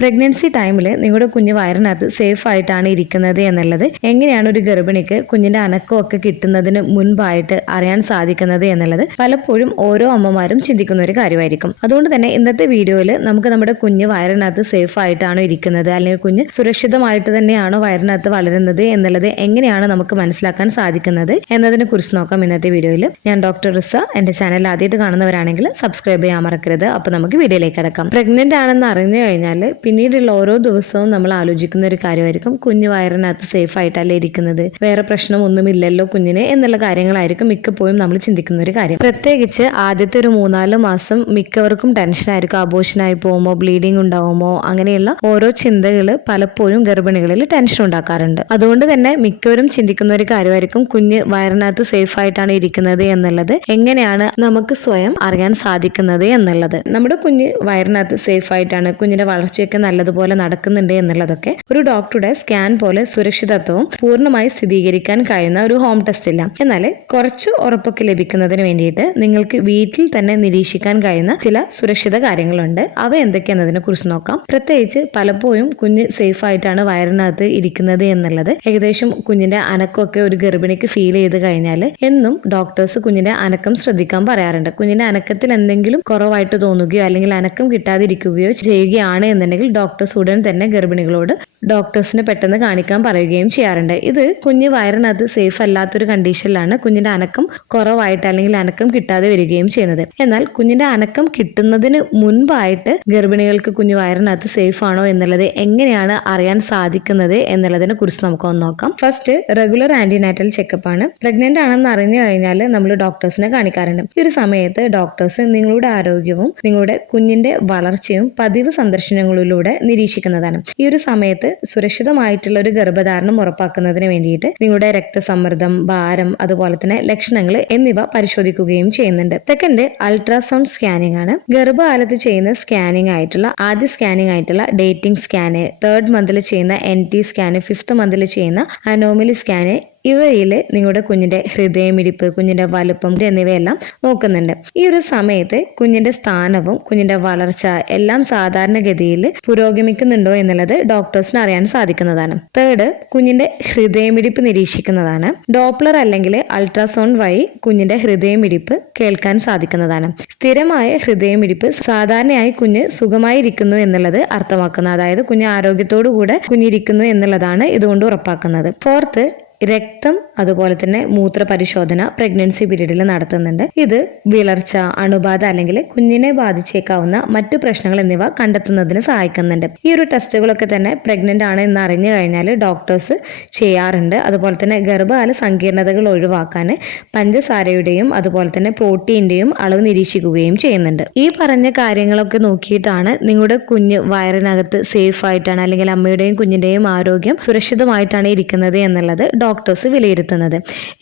Pregnancy ടൈമിൽ നിങ്ങളുടെ കുഞ്ഞ് വയറിനകത്ത് സേഫ് ആയിട്ടാണ് ഇരിക്കുന്നത് എന്നുള്ളത് എങ്ങനെയാണ് ഒരു ഗർഭിണിക്ക് കുഞ്ഞിന്റെ അനക്കമൊക്കെ കിട്ടുന്നതിന് മുൻപായിട്ട് അറിയാൻ സാധിക്കുന്നത് എന്നുള്ളത് പലപ്പോഴും ഓരോ അമ്മമാരും ചിന്തിക്കുന്ന ഒരു കാര്യമായിരിക്കും. അതുകൊണ്ട് തന്നെ ഇന്നത്തെ വീഡിയോയിൽ നമുക്ക് നമ്മുടെ കുഞ്ഞ് വയറിനകത്ത് സേഫ് ആയിട്ടാണോ ഇരിക്കുന്നത്, അല്ലെങ്കിൽ കുഞ്ഞ് സുരക്ഷിതമായിട്ട് തന്നെയാണോ വയറിനകത്ത് വളരുന്നത് എന്നുള്ളത് എങ്ങനെയാണ് നമുക്ക് മനസ്സിലാക്കാൻ സാധിക്കുന്നത് എന്നതിനെ കുറിച്ച് നോക്കാം ഇന്നത്തെ വീഡിയോയിൽ. ഞാൻ ഡോക്ടർ റിസ. എന്റെ ചാനൽ ആദ്യമായിട്ട് കാണുന്നവരാണെങ്കിൽ സബ്സ്ക്രൈബ് ചെയ്യാൻ മറക്കരുത്. അപ്പൊ നമുക്ക് വീഡിയോയിലേക്ക് കിടക്കാം. പ്രഗ്നന്റ് ആണെന്ന് അറിഞ്ഞു കഴിഞ്ഞാൽ പിന്നീടുള്ള ഓരോ ദിവസവും നമ്മൾ ആലോചിക്കുന്ന ഒരു കാര്യമായിരിക്കും, കുഞ്ഞ് വയറിനകത്ത് സേഫ് ആയിട്ടല്ലേ ഇരിക്കുന്നത്, വേറെ പ്രശ്നമൊന്നുമില്ലല്ലോ കുഞ്ഞിന് എന്നുള്ള കാര്യങ്ങളായിരിക്കും മിക്കപ്പോഴും നമ്മൾ ചിന്തിക്കുന്ന ഒരു കാര്യം. പ്രത്യേകിച്ച് ആദ്യത്തെ ഒരു 3-4 മാസം മിക്കവർക്കും ടെൻഷനായിരിക്കും. അബോഷനായി പോകുമോ, ബ്ലീഡിംഗ് ഉണ്ടാവുമോ, അങ്ങനെയുള്ള ഓരോ ചിന്തകൾ പലപ്പോഴും ഗർഭിണികളിൽ ടെൻഷൻ ഉണ്ടാക്കാറുണ്ട്. അതുകൊണ്ട് തന്നെ മിക്കവരും ചിന്തിക്കുന്ന ഒരു കാര്യമായിരിക്കും, കുഞ്ഞ് വയറിനകത്ത് സേഫ് ആയിട്ടാണ് ഇരിക്കുന്നത് എന്നുള്ളത് എങ്ങനെയാണ് നമുക്ക് സ്വയം അറിയാൻ സാധിക്കുന്നത് എന്നുള്ളത്. നമ്മുടെ കുഞ്ഞ് വയറിനകത്ത് സേഫ് ആയിട്ടാണ്, കുഞ്ഞിന്റെ വളർച്ചയൊക്കെ നല്ലതുപോലെ നടക്കുന്നുണ്ട് എന്നുള്ളതൊക്കെ ഒരു ഡോക്ടറുടെ സ്കാൻ പോലെ സുരക്ഷിതത്വവും പൂർണ്ണമായി സ്ഥിരീകരിക്കാൻ കഴിയുന്ന ഒരു ഹോം ടെസ്റ്റ് ഇല്ല. എന്നാൽ കുറച്ച് ഉറപ്പൊക്കെ ലഭിക്കുന്നതിന് വേണ്ടിയിട്ട് നിങ്ങൾക്ക് വീട്ടിൽ തന്നെ നിരീക്ഷിക്കാൻ കഴിയുന്ന ചില സുരക്ഷിത കാര്യങ്ങളുണ്ട്. അവ എന്തൊക്കെയെന്നതിനെ കുറിച്ച് നോക്കാം. പ്രത്യേകിച്ച് പലപ്പോഴും കുഞ്ഞ് സേഫ് ആയിട്ടാണ് വയറിനകത്ത് ഇരിക്കുന്നത് എന്നുള്ളത് ഏകദേശം കുഞ്ഞിന്റെ അനക്കമൊക്കെ ഒരു ഗർഭിണിക്ക് ഫീൽ ചെയ്ത് കഴിഞ്ഞാൽ എന്നും ഡോക്ടേഴ്സ് കുഞ്ഞിന്റെ അനക്കം ശ്രദ്ധിക്കാൻ പറയാറുണ്ട്. കുഞ്ഞിന്റെ അനക്കത്തിൽ എന്തെങ്കിലും കുറവായിട്ട് തോന്നുകയോ അല്ലെങ്കിൽ അനക്കം കിട്ടാതിരിക്കുകയോ ചെയ്യുകയാണ് എന്നുണ്ടെങ്കിൽ ഡോക്ടേഴ്സ് ഉടൻ തന്നെ ഗർഭിണികളോട് ഡോക്ടേഴ്സിനെ പെട്ടെന്ന് കാണിക്കാൻ പറയുകയും ചെയ്യാറുണ്ട്. ഇത് കുഞ്ഞ് വയറിനകത്ത് സേഫ് അല്ലാത്തൊരു കണ്ടീഷനിലാണ് കുഞ്ഞിന്റെ അനക്കം കുറവായിട്ട് അല്ലെങ്കിൽ അനക്കം കിട്ടാതെ വരികയും ചെയ്യുന്നത്. എന്നാൽ കുഞ്ഞിന്റെ അനക്കം കിട്ടുന്നതിന് മുൻപായിട്ട് ഗർഭിണികൾക്ക് കുഞ്ഞ് വയറിനകത്ത് സേഫ് ആണോ എന്നുള്ളത് എങ്ങനെയാണ് അറിയാൻ സാധിക്കുന്നത് എന്നുള്ളതിനെ കുറിച്ച് നമുക്ക് ഒന്ന് നോക്കാം. ഫസ്റ്റ്, റെഗുലർ ആന്റിനാറ്റൽ ചെക്കപ്പ് ആണ്. പ്രഗ്നന്റ് ആണെന്ന് അറിഞ്ഞു കഴിഞ്ഞാൽ നമ്മൾ ഡോക്ടേഴ്സിനെ കാണിക്കാറുണ്ട്. ഈ ഒരു സമയത്ത് ഡോക്ടേഴ്സ് നിങ്ങളുടെ ആരോഗ്യവും നിങ്ങളുടെ കുഞ്ഞിന്റെ വളർച്ചയും പതിവ് സന്ദർശനങ്ങളിലൂടെ നിരീക്ഷിക്കുന്നതാണ്. ഈ ഒരു സമയത്ത് സുരക്ഷിതമായിട്ടുള്ള ഒരു ഗർഭധാരണം ഉറപ്പാക്കുന്നതിന് വേണ്ടിയിട്ട് നിങ്ങളുടെ രക്തസമ്മർദ്ദം, ഭാരം, അതുപോലെ തന്നെ ലക്ഷണങ്ങൾ എന്നിവ പരിശോധിക്കുകയും ചെയ്യുന്നുണ്ട്. സെക്കൻഡ്, അൾട്രാസൗണ്ട് സ്കാനിംഗ് ആണ്. ഗർഭകാലത്ത് ചെയ്യുന്ന സ്കാനിംഗ് ആയിട്ടുള്ള ആദ്യ സ്കാനിംഗ് ആയിട്ടുള്ള ഡേറ്റിംഗ് സ്കാന്, 3rd മന്തിൽ ചെയ്യുന്ന NT സ്കാന്, 5th മന്തിൽ ചെയ്യുന്ന അനോമലി സ്കാന്, ഇവയിൽ നിങ്ങളുടെ കുഞ്ഞിന്റെ ഹൃദയമിടിപ്പ്, കുഞ്ഞിന്റെ വലുപ്പം എന്നിവയെല്ലാം നോക്കുന്നുണ്ട്. ഈ ഒരു സമയത്ത് കുഞ്ഞിന്റെ സ്ഥാനവും കുഞ്ഞിന്റെ വളർച്ച എല്ലാം സാധാരണഗതിയിൽ പുരോഗമിക്കുന്നുണ്ടോ എന്നുള്ളത് ഡോക്ടേഴ്സിന് അറിയാൻ സാധിക്കുന്നതാണ്. 3rd, കുഞ്ഞിന്റെ ഹൃദയമിടിപ്പ് നിരീക്ഷിക്കുന്നതാണ്. ഡോപ്ലർ അല്ലെങ്കിൽ അൾട്രാസൗണ്ട് വഴി കുഞ്ഞിന്റെ ഹൃദയമിടിപ്പ് കേൾക്കാൻ സാധിക്കുന്നതാണ്. സ്ഥിരമായ ഹൃദയമിടിപ്പ് സാധാരണയായി കുഞ്ഞ് സുഖമായിരിക്കുന്നു എന്നുള്ളത് അർത്ഥമാക്കുന്നത്, അതായത് കുഞ്ഞ് ആരോഗ്യത്തോടു കൂടെ കുഞ്ഞിരിക്കുന്നു എന്നുള്ളതാണ് ഇതുകൊണ്ട് ഉറപ്പാക്കുന്നത്. 4th, രക്തം അതുപോലെ തന്നെ മൂത്ര പരിശോധന പ്രഗ്നൻസി പീരീഡിൽ നടത്തുന്നുണ്ട്. ഇത് വിളർച്ച, അണുബാധ അല്ലെങ്കിൽ കുഞ്ഞിനെ ബാധിച്ചേക്കാവുന്ന മറ്റു പ്രശ്നങ്ങൾ എന്നിവ കണ്ടെത്തുന്നതിന് സഹായിക്കുന്നുണ്ട്. ഈ ഒരു ടെസ്റ്റുകളൊക്കെ തന്നെ പ്രഗ്നന്റ് ആണ് എന്ന് അറിഞ്ഞു കഴിഞ്ഞാൽ ഡോക്ടേഴ്സ് ചെയ്യാറുണ്ട്. അതുപോലെ തന്നെ ഗർഭകാല സങ്കീർണതകൾ ഒഴിവാക്കാൻ പഞ്ചസാരയുടെയും അതുപോലെ തന്നെ പ്രോട്ടീന്റെയും അളവ് നിരീക്ഷിക്കുകയും ചെയ്യുന്നുണ്ട്. ഈ പറഞ്ഞ കാര്യങ്ങളൊക്കെ നോക്കിയിട്ടാണ് നിങ്ങളുടെ കുഞ്ഞ് വയറിനകത്ത് സേഫ് ആയിട്ടാണ് അല്ലെങ്കിൽ അമ്മയുടെയും കുഞ്ഞിന്റെയും ആരോഗ്യം സുരക്ഷിതമായിട്ടാണ് ഇരിക്കുന്നത് എന്നുള്ളത് ഡോക്ടേഴ്സ് വിലയിരുത്തുന്നത്.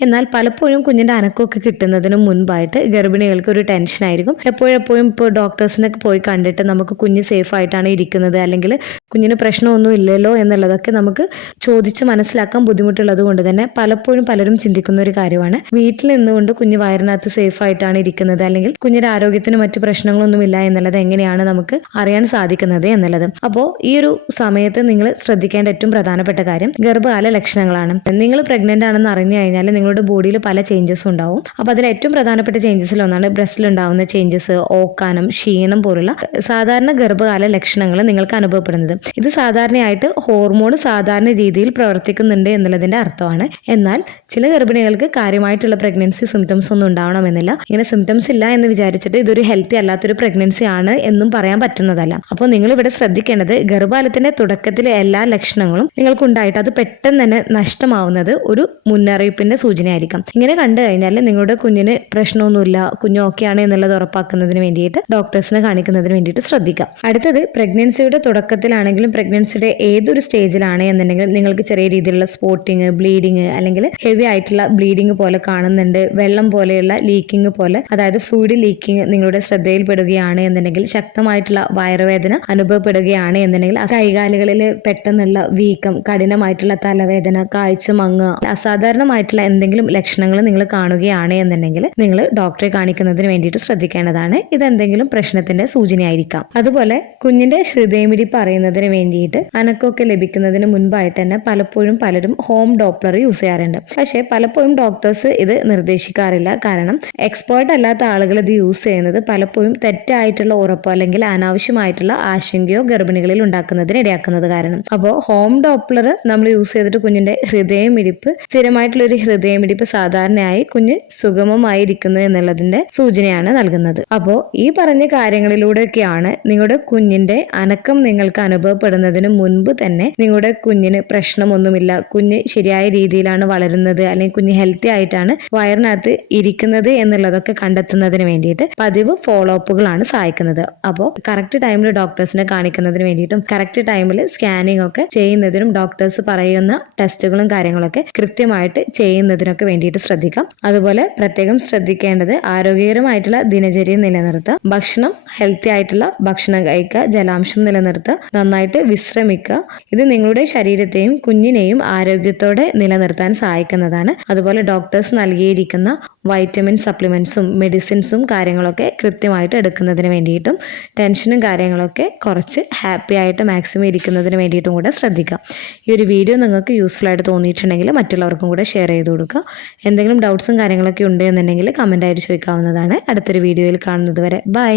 എന്നാൽ പലപ്പോഴും കുഞ്ഞിന്റെ അനക്കമൊക്കെ കിട്ടുന്നതിന് മുൻപായിട്ട് ഗർഭിണികൾക്ക് ഒരു ടെൻഷൻ ആയിരിക്കും. എപ്പോഴെപ്പോഴും ഇപ്പോൾ ഡോക്ടേഴ്സിനൊക്കെ പോയി കണ്ടിട്ട് നമുക്ക് കുഞ്ഞ് സേഫ് ആയിട്ടാണ് ഇരിക്കുന്നത് അല്ലെങ്കിൽ കുഞ്ഞിന് പ്രശ്നമൊന്നും ഇല്ലല്ലോ എന്നുള്ളതൊക്കെ നമുക്ക് ചോദിച്ച് മനസ്സിലാക്കാൻ ബുദ്ധിമുട്ടുള്ളത് കൊണ്ട് തന്നെ പലപ്പോഴും പലരും ചിന്തിക്കുന്ന ഒരു കാര്യമാണ്, വീട്ടിൽ നിന്നുകൊണ്ട് കുഞ്ഞ് വയറിനകത്ത് സേഫ് ആയിട്ടാണ് ഇരിക്കുന്നത് അല്ലെങ്കിൽ കുഞ്ഞിന്റെ ആരോഗ്യത്തിന് മറ്റു പ്രശ്നങ്ങളൊന്നുമില്ല എന്നുള്ളത് എങ്ങനെയാണ് നമുക്ക് അറിയാൻ സാധിക്കുന്നത് എന്നുള്ളത്. അപ്പോൾ ഈ ഒരു സമയത്ത് നിങ്ങൾ ശ്രദ്ധിക്കേണ്ട ഏറ്റവും പ്രധാനപ്പെട്ട കാര്യം ഗർഭകാല ലക്ഷണങ്ങളാണ്. നിങ്ങൾ പ്രഗ്നന്റ് ആണെന്ന് അറിഞ്ഞു കഴിഞ്ഞാൽ നിങ്ങളുടെ ബോഡിയിൽ പല ചേഞ്ചസും ഉണ്ടാവും. അപ്പൊ അതിൽ ഏറ്റവും പ്രധാനപ്പെട്ട ചേഞ്ചസിൽ ഒന്നാണ് ബ്രസ്റ്റിൽ ഉണ്ടാവുന്ന ചേഞ്ചസ്, ഓക്കാനം, ക്ഷീണം പോലുള്ള സാധാരണ ഗർഭകാല ലക്ഷണങ്ങൾ നിങ്ങൾക്ക് അനുഭവപ്പെടുന്നത്. ഇത് സാധാരണയായിട്ട് ഹോർമോൺ സാധാരണ രീതിയിൽ പ്രവർത്തിക്കുന്നുണ്ട് എന്നുള്ളതിന്റെ അർത്ഥമാണ്. എന്നാൽ ചില ഗർഭിണികൾക്ക് കാര്യമായിട്ടുള്ള പ്രഗ്നൻസി സിംറ്റംസ് ഒന്നും ഉണ്ടാവണമെന്നില്ല. ഇങ്ങനെ സിംറ്റംസ് ഇല്ല എന്ന് വിചാരിച്ചിട്ട് ഇതൊരു ഹെൽത്തി അല്ലാത്തൊരു പ്രഗ്നൻസി ആണ് എന്നും പറയാൻ പറ്റുന്നതല്ല. അപ്പോൾ നിങ്ങൾ ഇവിടെ ശ്രദ്ധിക്കേണ്ടത് ഗർഭകാലത്തിന്റെ തുടക്കത്തിലെ എല്ലാ ലക്ഷണങ്ങളും നിങ്ങൾക്കുണ്ടായിട്ട് അത് പെട്ടെന്ന് തന്നെ നഷ്ടമാവുന്നത് ഒരു മുന്നറിയിപ്പിന്റെ സൂചനയായിരിക്കാം. ഇങ്ങനെ കണ്ടു കഴിഞ്ഞാൽ നിങ്ങളുടെ കുഞ്ഞിന് പ്രശ്നമൊന്നുമില്ല, കുഞ്ഞ് ഓക്കെയാണ് എന്നുള്ളത് ഉറപ്പാക്കുന്നതിന് വേണ്ടിയിട്ട് ഡോക്ടേഴ്സിനെ കാണിക്കുന്നതിന് വേണ്ടിയിട്ട് ശ്രദ്ധിക്കാം. അടുത്തത്, പ്രഗ്നൻസിയുടെ തുടക്കത്തിലാണെങ്കിലും പ്രഗ്നൻസിയുടെ ഏതൊരു സ്റ്റേജിലാണ് എന്നുണ്ടെങ്കിൽ നിങ്ങൾക്ക് ചെറിയ രീതിയിലുള്ള സ്പോട്ടിങ്, ബ്ലീഡിങ് അല്ലെങ്കിൽ ഹെവി ആയിട്ടുള്ള ബ്ലീഡിങ് പോലെ കാണുന്നുണ്ട്, വെള്ളം പോലെയുള്ള ലീക്കിങ് പോലെ, അതായത് ഫ്ലൂയിഡ് ലീക്കിങ് നിങ്ങളുടെ ശ്രദ്ധയിൽപ്പെടുകയാണ് എന്നുണ്ടെങ്കിൽ, ശക്തമായിട്ടുള്ള വയറുവേദന അനുഭവപ്പെടുകയാണ് എന്നുണ്ടെങ്കിൽ, കൈകാലുകളിൽ പെട്ടെന്നുള്ള വീക്കം, കഠിനമായിട്ടുള്ള തലവേദന, കാഴ്ച മങ്ങുക, അസാധാരണമായിട്ടുള്ള എന്തെങ്കിലും ലക്ഷണങ്ങൾ നിങ്ങൾ കാണുകയാണ് എന്നുണ്ടെങ്കിൽ നിങ്ങൾ ഡോക്ടറെ കാണിക്കുന്നതിന് വേണ്ടിയിട്ട് ശ്രദ്ധിക്കേണ്ടതാണ്. ഇതെന്തെങ്കിലും പ്രശ്നത്തിന്റെ സൂചനയായിരിക്കാം. അതുപോലെ കുഞ്ഞിന്റെ ഹൃദയമിടിപ്പ് അറിയുന്നതിന് വേണ്ടിയിട്ട് അനക്കമൊക്കെ ലഭിക്കുന്നതിന് മുൻപായിട്ട് തന്നെ പലപ്പോഴും പലരും ഹോം ഡോപ്ലർ യൂസ് ചെയ്യാറുണ്ട്. പക്ഷേ പലപ്പോഴും ഡോക്ടേഴ്സ് ഇത് നിർദ്ദേശിക്കാറില്ല. കാരണം എക്സ്പേർട്ട് അല്ലാത്ത ആളുകൾ ഇത് യൂസ് ചെയ്യുന്നത് പലപ്പോഴും തെറ്റായിട്ടുള്ള ഉറപ്പോ അല്ലെങ്കിൽ അനാവശ്യമായിട്ടുള്ള ആശങ്കയോ ഗർഭിണികളിൽ ഉണ്ടാക്കുന്നതിന് ഇടയാക്കുന്നത് കാരണം. അപ്പോൾ ഹോം ഡോപ്ലർ നമ്മൾ യൂസ് ചെയ്തിട്ട് കുഞ്ഞിന്റെ ഹൃദയമിടിപ്പ്, സ്ഥിരമായിട്ടുള്ള ഒരു ഹൃദയമിടിപ്പ് സാധാരണയായി കുഞ്ഞ് സുഗമമായിരിക്കുന്നു എന്നുള്ളതിന്റെ സൂചനയാണ് നൽകുന്നത്. അപ്പോൾ ഈ പറഞ്ഞ കാര്യങ്ങളിലൂടെയൊക്കെയാണ് നിങ്ങളുടെ കുഞ്ഞിന്റെ അനക്കം നിങ്ങൾക്ക് അനുഭവപ്പെടുന്നതിന് മുൻപ് തന്നെ നിങ്ങളുടെ കുഞ്ഞിന് പ്രശ്നമൊന്നുമില്ല, കുഞ്ഞ് ശരിയായ രീതിയിലാണ് വളരുന്നത്, അല്ലെങ്കിൽ കുഞ്ഞ് ഹെൽത്തി ആയിട്ടാണ് വയറിനകത്ത് ഇരിക്കുന്നത് എന്നുള്ളതൊക്കെ കണ്ടെത്തുന്നതിന് വേണ്ടിയിട്ട് പതിവ് ഫോളോ അപ്പുകളാണ് സഹായിക്കുന്നത്. അപ്പോൾ കറക്റ്റ് ടൈമിൽ ഡോക്ടേഴ്സിനെ കാണിക്കുന്നതിന് വേണ്ടിയിട്ടും കറക്റ്റ് ടൈമിൽ സ്കാനിങ് ഒക്കെ ചെയ്യുന്നതിനും ഡോക്ടേഴ്സ് പറയുന്ന ടെസ്റ്റുകളും കാര്യങ്ങളൊക്കെ കൃത്യമായിട്ട് ചെയ്യുന്നതിനൊക്കെ വേണ്ടിയിട്ട് ശ്രദ്ധിക്കാം. അതുപോലെ പ്രത്യേകം ശ്രദ്ധിക്കേണ്ടത് ആരോഗ്യകരമായിട്ടുള്ള ദിനചര്യ നിലനിർത്തുക, ഭക്ഷണം ഹെൽത്തി ആയിട്ടുള്ള ഭക്ഷണം കഴിക്കുക, ജലാംശം നിലനിർത്തുക, നന്നായിട്ട് വിശ്രമിക്കുക. ഇത് നിങ്ങളുടെ ശരീരത്തെയും കുഞ്ഞിനെയും ആരോഗ്യത്തോടെ നിലനിർത്താൻ സഹായിക്കുന്നതാണ്. അതുപോലെ ഡോക്ടേഴ്സ് നൽകിയിരിക്കുന്ന വൈറ്റമിൻ സപ്ലിമെന്റ്സും മെഡിസിൻസും കാര്യങ്ങളൊക്കെ കൃത്യമായിട്ട് എടുക്കുന്നതിന് വേണ്ടിയിട്ടും ടെൻഷനും കാര്യങ്ങളൊക്കെ കുറച്ച് ഹാപ്പി ആയിട്ട് മാക്സിമം ഇരിക്കുന്നതിന് വേണ്ടിയിട്ടും കൂടെ ശ്രദ്ധിക്കാം. ഈ ഒരു വീഡിയോ നിങ്ങൾക്ക് യൂസ്ഫുൾ ആയിട്ട് തോന്നിയിട്ടുണ്ടെങ്കിൽ മറ്റുള്ളവർക്കും കൂടെ ഷെയർ ചെയ്ത് കൊടുക്കുക. എന്തെങ്കിലും ഡൗട്ട്സും കാര്യങ്ങളൊക്കെ ഉണ്ട് എന്നുണ്ടെങ്കിൽ കമൻ്റ് ആയിട്ട് ചോദിക്കാവുന്നതാണ്. അടുത്തൊരു വീഡിയോയിൽ കാണുന്നത് വരെ ബൈ.